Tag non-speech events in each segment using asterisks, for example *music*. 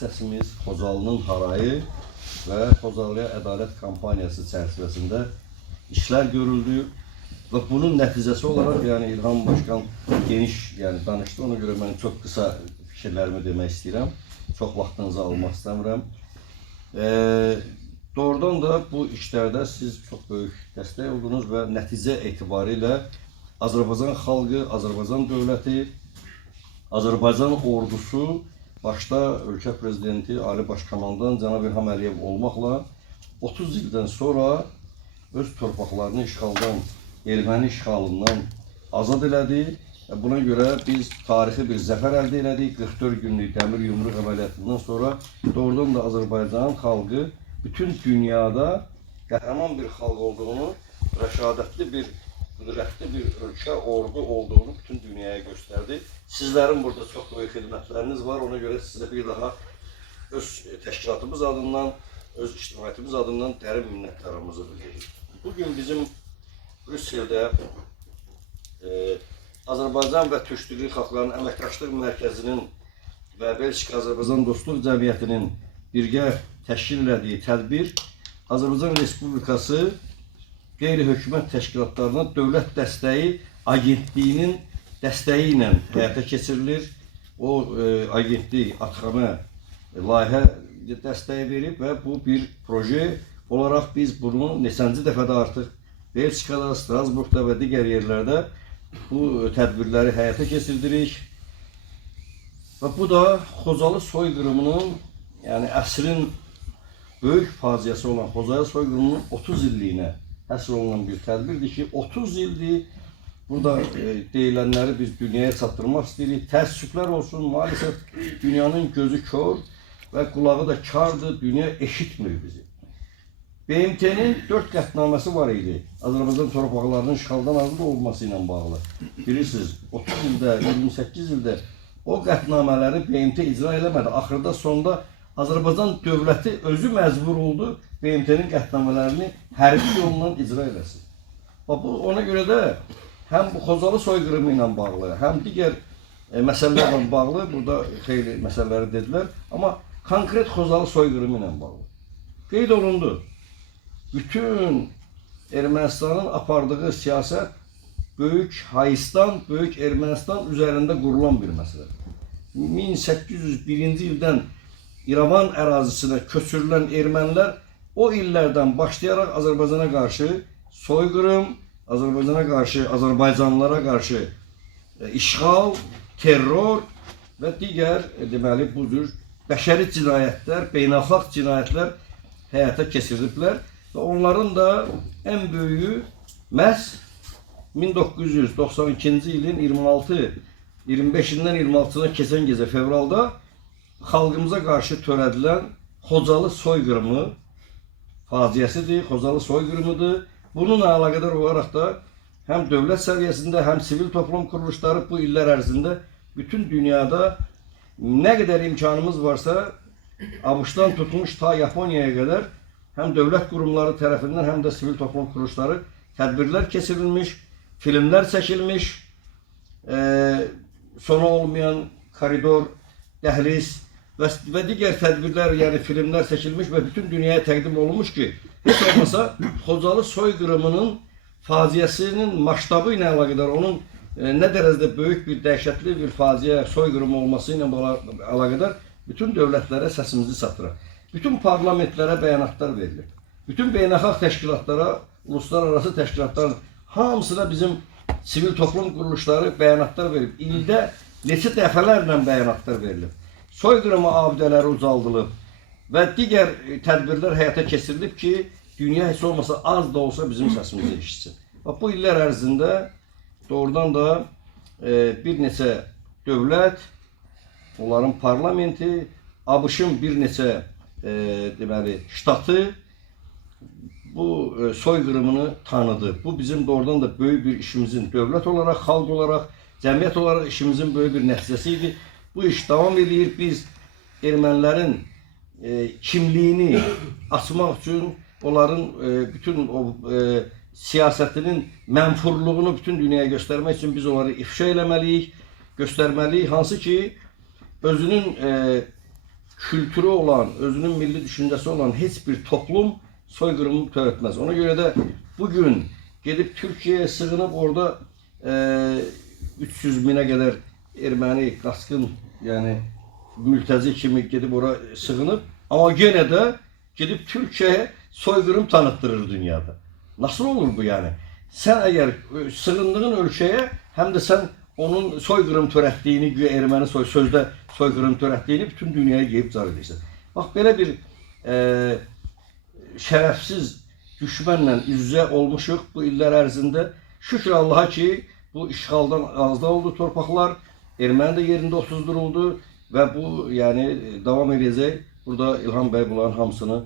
Səsimiz Xocalının harayı və Xocalıya Ədalət kampaniyası çərçivəsində işlər görüldü və bunun nəticəsi olaraq yəni İlham Başkan geniş yəni danışdı. Ona görə mən çox qısa fikirlərimi demək istəyirəm. Çox vaxtınızı almaq istəmirəm. Eee doğrudan da bu işlərdə siz çox böyük dəstək oldunuz və nəticə etibarilə Azərbaycan xalqı, Azərbaycan dövləti Azərbaycan ordusu başda ölkə prezidenti Ali Başkomandan cənab İlham Əliyev olmaqla 30 ildən sonra öz torpaqlarını işğaldan, erməni işğalından azad elədi. Və Buna görə biz tarixi bir zəfər əldə elədik. 44 günlük dəmir yumruq əməliyyatından sonra doğrudan da Azərbaycan xalqı bütün dünyada qəhrəman bir xalq olduğunu, rəşadətli bir, qüdrətli bir ölkə, ordu olduğunu bütün dünyaya göstərdi. Sizlərin burada çox böyük xidmətləriniz var. Ona görə sizə bir daha öz təşkilatımız adından, öz ictimaiyyətimiz adından dərin minnətdarlığımızı bildiririk. Bugün bizim Brüsseldə e, Azərbaycan və Türkdülü Xalqların Əməkdaşlıq Mərkəzinin və Belçika Azərbaycan Dostluq Cəmiyyətinin birgə təşkil elədiyi tədbir Azərbaycan Respublikası qeyri-hökumət təşkilatlarına dövlət dəstəyi agentliyinin dəstəyi ilə həyata keçirilir. O e, agentlik ATXM layihə dəstəyi verib və bu bir proje olaraq biz bunu neçənci dəfədə artıq Belçikada, Strasburgda və digər yerlərdə bu tədbirləri həyata keçirdirik. Və bu da Xocalı soyqırımının, yəni əsrin böyük faciəsi olan Xocalı soyqırımının 30 illiyinə həsr olunan bir tədbirdir ki, 30 ildir burada e, deyilənləri biz dünyaya çatdırmaq istəyirik. Təəssüflər olsun, maalesef dünyanın gözü kör və qulağı da kardır, dünya eşitmir bizi. BMT-nin 4 qətnaməsi var idi. Azərbaycan torpaqlarının işğaldan azad olması ilə bağlı. Bilirsiniz, 30 ildə, 28 ildə o qətnamələri BMT icra eləmədi. Axırda sonda Azərbaycan dövləti özü məcbur oldu BMT-nin qətnamələrini hərbi yolla icra eləsin. Bax bu ona görə də həm bu Xocalı soyqırımı ilə bağlı, həm digər e, məsələlərlə bağlı burada xeyli məsələləri dedilər, amma konkret Xocalı soyqırımı ilə bağlı qeyd olundu. Bütün Ermənistanın apardığı siyasət böyük Hayıstan, böyük Ermənistan üzərində qurulan bir məsələdir. 1801-ci ildən İrəvan ərazisinə köçürülən ermənilər o illərdən başlayaraq Azərbaycana qarşı soyqırım, Azərbaycana qarşı, Azərbaycanlılara qarşı e, işğal, terror və digər e, deməli bu cür bəşəri cinayətlər, beynəlxalq cinayətlər həyata keçirdiblər və onların da ən böyüyü məhz 1992-ci ilin 26 25-dən 26-sına keçən gecə fevralda xalqımıza qarşı törədilən Xocalı soyqırımı faciəsidir, Xocalı soyqırımıdır. Bununla əlaqədar olaraq da həm dövlət səviyyəsində, həm sivil toplum quruluşları bu illər ərzində bütün dünyada nə qədər imkanımız varsa ABŞ-dan tutmuş ta Yaponiyaya qədər həm dövlət qurumları tərəfindən, həm də sivil toplum quruluşları tədbirlər keçirilmiş, filmlər çəkilmiş, eee sonu olmayan koridor, dəhliz və, və digər tədbirlər, yəni filmlər çəkilmiş və bütün dünyaya təqdim olunmuş ki, heç olmasa Xocalı soyqırımının faciəsinin maştabı ilə əlaqədar, onun e, nə dərəcədə böyük bir dəhşətli bir faciə, soyqırım olması ilə bağla- əlaqədar bütün dövlətlərə səsimizi çatdıraq. Bütün parlamentlərə bəyanatlar verilir. Bütün beynəlxalq təşkilatlara, uluslararası təşkilatların hamısına bizim sivil toplum quruluşları bəyanatlar verib. İldə neçə dəfələrlə bəyanatlar verilib. Soyqırımı abidələri ucaldılıb və digər e, tədbirlər həyata keçirilib ki, dünya heç olmasa az da olsa bizim səsimizi eşitsin. Bax bu illər ərzində doğrudan da e, bir neçə dövlət, onların parlamenti, ABŞ-ın bir neçə e, deməli ştatı bu e, soykırımını tanıdı. Bu bizim doğrudan da böyük bir işimizin devlet olarak, halk olarak, cemiyet olarak işimizin böyük bir neticesiydi. Bu iş devam ediyor. Biz Ermənilərin e, kimliğini *coughs* açmaq üçün onların e, bütün o e, siyasətinin mənfurluğunu bütün dünyaya göstərmək üçün biz onları ifşa eləməliyik, göstərməliyik. Hansı ki özünün e, kültürü olan, özünün milli düşüncəsi olan heç bir toplum soykırımı törətməz. Ona görə də bugün gedib Türkiyəyə sığınıb orada e, 300 minə qədər erməni qaçqın, yəni mültəzi kimi gedib ora sığınıb, amma yenə də gedib Türkiyəyə soykırım tanıtdırır dünyada. Nasıl olur bu yani? Sen eğer e, sığındığın ölkəyə həm də sən onun soykırım törətdiyini, güya erməni soy, sözdə soykırım törətdiyini bütün dünyaya geyib car edirsən. Bax belə bir e, şərəfsiz düşmənlə üz-üzə bu illər ərzində. Şükür Allaha ki, bu işğaldan azad oldu torpaqlar. Erməni də yerində otuzduruldu və bu yəni davam edəcək. Burada İlham bəy bunların hamısını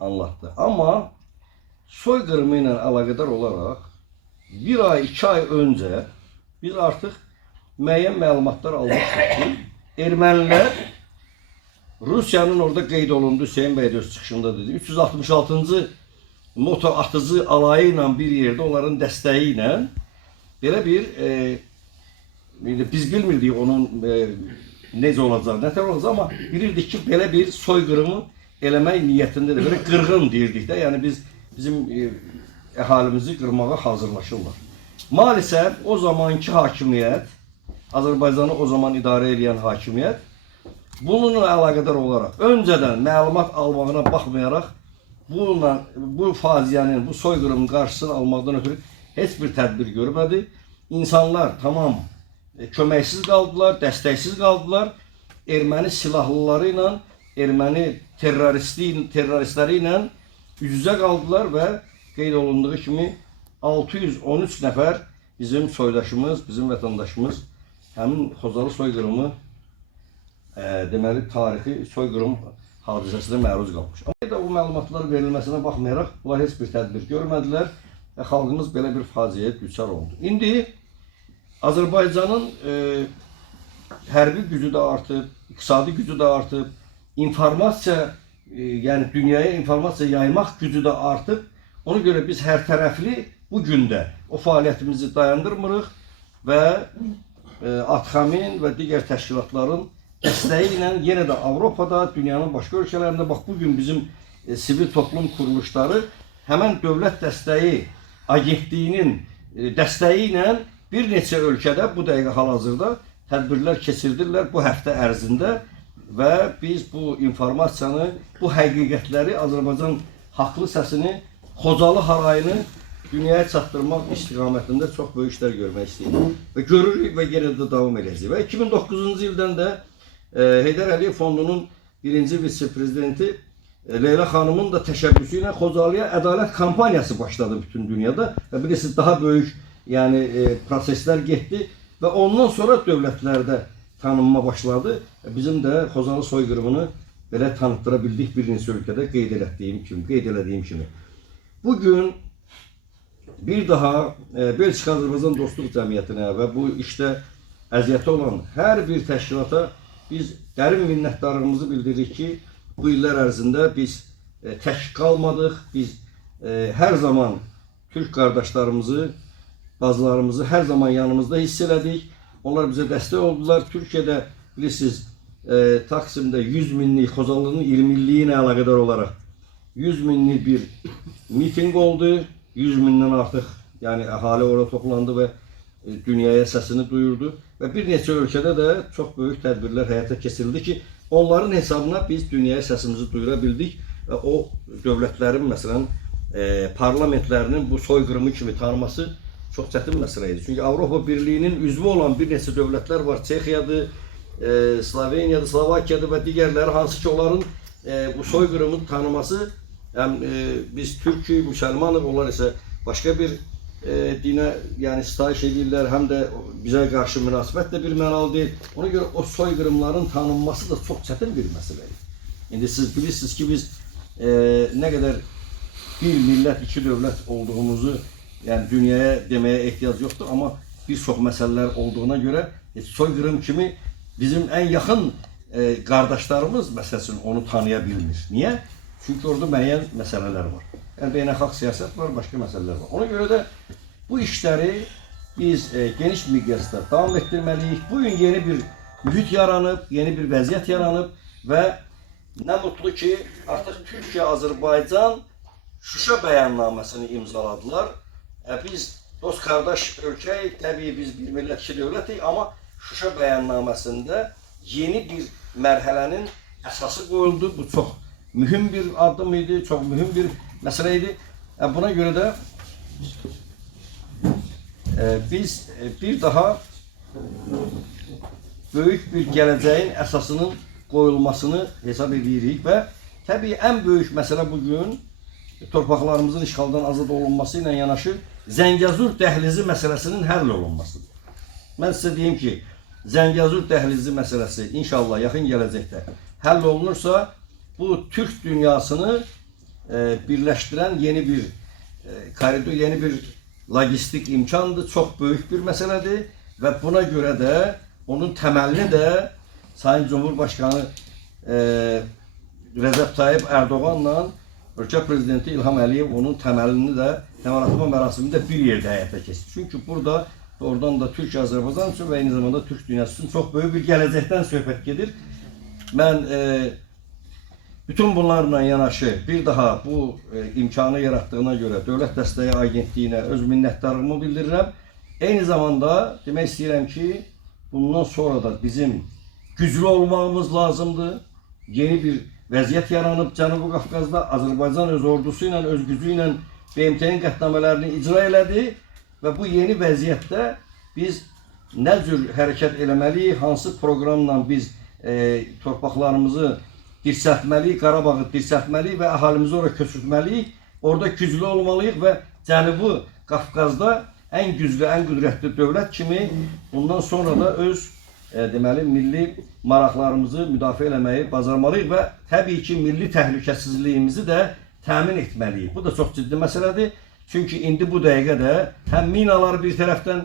anlattı. Amma soykırımı ilə əlaqədar olaraq bir ay, iki ay öncə biz artıq müəyyən məlumatlar almışıq ki, ermənilər Rusiyanın orada qeyd olundu, Hüseyin bəy öz çıxışında dedi. 366-cı moto atıcı alayı ilə bir yerdə onların dəstəyi ilə belə bir e, biz bilmirdik onun e, olacaq, nə tər olacaq amma bilirdik ki, belə bir soyqırımı eləmək niyyətindədir. Belə qırğın deyirdik də, yəni biz bizim e, əhalimizi qırmağa hazırlaşırlar. Maalesef o zamanki hakimiyyət, Azərbaycanı o zaman idarə edən hakimiyyət bununla əlaqədar olaraq öncədən məlumat almağına baxmayaraq bununla bu faciənin, bu soyqırımın qarşısını almaqdan ötürü heç bir tədbir görmədi. İnsanlar tamam köməksiz qaldılar, dəstəksiz qaldılar. Erməni silahlıları ilə, erməni terroristi, terroristləri ilə üz-üzə qaldılar və qeyd olunduğu kimi 613 nəfər bizim soydaşımız, bizim vətəndaşımız həmin Xozalı soyqırımı e, deməli tarixi soyqırım hadisəsinə məruz qalmış. Amma da bu məlumatlar verilməsinə baxmayaraq bunlar heç bir tədbir görmədilər və xalqımız belə bir faciəyə düçar oldu. İndi Azərbaycanın e, hərbi gücü də artıb, iqtisadi gücü də artıb, informasiya e, yəni dünyaya informasiya yaymaq gücü də artıb. Ona görə biz hər tərəfli bu gündə o fəaliyyətimizi dayandırmırıq və e, ATXAM-in və digər təşkilatların dəstəyi ilə yenə də Avropada, dünyanın başqa ölkələrində bax bu gün bizim e, sivil toplum quruluşları həmən dövlət dəstəyi agentliyinin e, dəstəyi bir neçə ölkədə bu dəqiqə hal-hazırda tədbirlər keçirdirlər bu həftə ərzində və biz bu informasiyanı, bu həqiqətləri Azərbaycan haqlı səsini, Xocalı harayını dünyaya çatdırmaq istiqamətində çox böyük işlər görmək istəyirik. Və görürük və yenə də davam edəcək. Və 2009-cu ildən də e, Heydər Əliyev Fondunun birinci vitse-prezidenti e, Leyla xanımın da təşəbbüsü ilə Xocalıya ədalət kampaniyası başladı bütün dünyada. Və bilirsiniz daha böyük yəni e, proseslər getdi və ondan sonra dövlətlərdə tanınma başladı. E, Bizim də Xozalı soyqırımını belə tanıtdıra bildik bir neçə ölkədə qeyd elədiyim kimi, qeyd elədiyim kimi. Bugün bir daha e, Belçika Azərbaycan Dostluq Cəmiyyətinə və bu işdə əziyyəti olan hər bir təşkilata biz dərin minnətdarlığımızı bildiririk ki, bu illər ərzində biz e, tək qalmadıq. Biz e, hər zaman Türk qardaşlarımızı, bazılarımızı hər zaman yanımızda hiss elədik. Onlar bizə dəstək oldular. Türkiyədə bilirsiniz, e, Taksimdə 100 minlik Xozalının 20 illiyi ilə əlaqədar olaraq 100 minlik bir miting oldu. 100 mindən artıq yəni əhali orada toplandı və e, dünyaya səsini duyurdu və bir neçə ölkədə də çox böyük tədbirlər həyata keçirildi ki, onların hesabına biz dünyaya səsimizi duyura bildik o dövlətlərin məsələn e, parlamentlərinin bu soyqırımı kimi tanıması çox çətin məsələ idi. Çünki Avropa Birliyinin üzvü olan bir neçə dövlətlər var. Çexiyadır, e, Sloveniyadır, Slovakiyadır və digərləri hansı ki onların e, bu soyqırımı tanıması həm e, biz Türk'ü, müsəlmanıq, onlar isə başqa bir e, dinə yəni sitayiş edirlər, həm də bizə qarşı münasibət də bir mənalı deyil. Ona görə o soyqırımların tanınması da çox çətin bir məsələdir. İndi siz bilirsiniz ki biz e, nə qədər bir millət, iki dövlət olduğumuzu yəni dünyaya deməyə ehtiyac yoxdur, amma bir çox məsələlər olduğuna görə e, soyqırım kimi bizim ən yaxın e, qardaşlarımız məsələn onu tanıya bilmir. Niyə? Çünki orada müəyyən məsələlər var. Yəni beynəlxalq siyasət var, başqa məsələlər var. Ona görə də bu işləri biz e, geniş miqyasda davam etdirməliyik. Bu gün yeni bir mühit yaranıb, yeni bir vəziyyət yaranıb və nə mutlu ki, artıq Türkiyə, Azərbaycan Şuşa bəyannaməsini imzaladılar. E, biz dost qardaş ölkəyik, təbii biz bir millət, iki dövlətik, amma Şuşa bəyannaməsində yeni bir mərhələnin əsası qoyuldu. Bu çox mühüm bir addım idi, çox mühüm bir məsələ idi. E, buna görə də e, biz e, bir daha böyük bir gələcəyin əsasının qoyulmasını hesab edirik və təbii ən böyük məsələ bu gün torpaqlarımızın işğaldan azad olunması ilə yanaşı Zəngəzur dəhlizi məsələsinin həll olunmasıdır. Mən sizə deyim ki, Zəngəzur dəhlizi məsələsi inşallah yaxın gələcəkdə həll olunursa, bu Türk dünyasını e, birləşdirən yeni bir e, koridor, yeni bir logistik imkandır, çox böyük bir məsələdir və buna görə də onun təməlini də Sayın Cumhurbaşkanı e, Recep Tayyip Erdoğan'la ölkə prezidenti İlham Əliyev onun təməlini də təməl atma mərasimində bir yerdə həyata keçdi. Çünki burada doğrudan da Türkiyə Azərbaycan üçün və eyni zamanda Türk dünyası üçün çox böyük bir gələcəkdən söhbət gedir. Mən e, bütün bunlarla yanaşı bir daha bu e, imkanı yaratdığına görə Dövlət Dəstəyi Agentliyinə öz minnətdarlığımı bildirirəm. Eyni zamanda demək istəyirəm ki, bundan sonra da bizim güclü olmağımız lazımdır. Yeni bir vəziyyət yaranıb Cənubi Qafqazda Azərbaycan öz ordusu ilə, öz gücü ilə BMT-nin icra elədi və bu yeni vəziyyətdə biz nə cür hərəkət eləməliyik, hansı proqramla biz e, torpaqlarımızı dirçəltməliyik, Qarabağı dirçəltməliyik və əhəlimizi ora köçürtməliyik. Orada güclü olmalıyıq və Cənubi Qafqazda ən güclü, ən qüdrətli dövlət kimi bundan sonra da öz e, deməli milli maraqlarımızı müdafiə eləməyi bacarmalıyıq və təbii ki, milli təhlükəsizliyimizi də təmin etməliyik. Bu da çox ciddi məsələdir. Çünki indi bu dəqiqə də həm minalar bir tərəfdən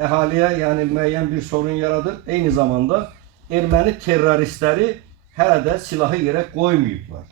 əhaliyə, yəni müəyyən bir sorun yaradır. Eyni zamanda erməni terroristləri hələ də silahı yerə qoymayıblar.